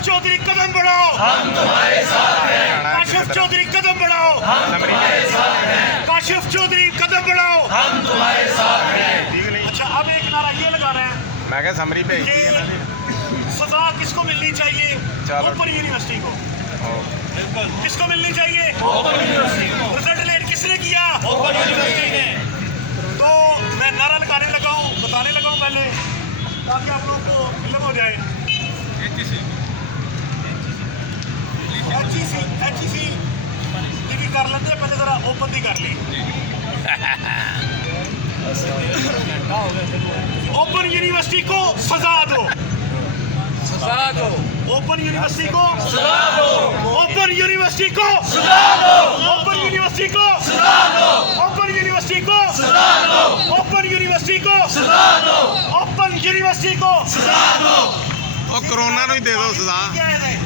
काशिफ चौधरी कदम बढ़ाओ, हम तुम्हारे साथ हैं। काशिफ चौधरी कदम बढ़ाओ, हम तुम्हारे साथ हैं। काशिफ चौधरी कदम बढ़ाओ, हम तुम्हारे साथ हैं। अच्छा, अब एक नारा ये लगा रहे हैं, मैं क्या समरी भेज दी है ना सजा किसको मिलनी चाहिए? ओपन यूनिवर्सिटी को। किसको मिलनी चाहिए? ओपन यूनिवर्सिटी को। रिजल्ट लेट किसने किया? ओपन यूनिवर्सिटी ने। तो मैं नारा लगाने लगा हूँ, बताने लगा हूँ पहले, ताकि आप लोगों को इल्म हो जाए। HEC की कर लेते पहले, जरा ओपन की कर ली। ओपन यूनिवर्सिटी को सजा दो, सजा दो। ओपन यूनिवर्सिटी को सजा दो। ओपन यूनिवर्सिटी को सजा दो। ओपन यूनिवर्सिटी को सजा दो। ओपन यूनिवर्सिटी को सजा दो। ओपन यूनिवर्सिटी को सजा दो। ओपन यूनिवर्सिटी को सजा दो। ਉਹ ਕਰੋਨਾ ਨੂੰ ਹੀ ਦੇ ਦਿਓ ਸਜ਼ਾ। क्या है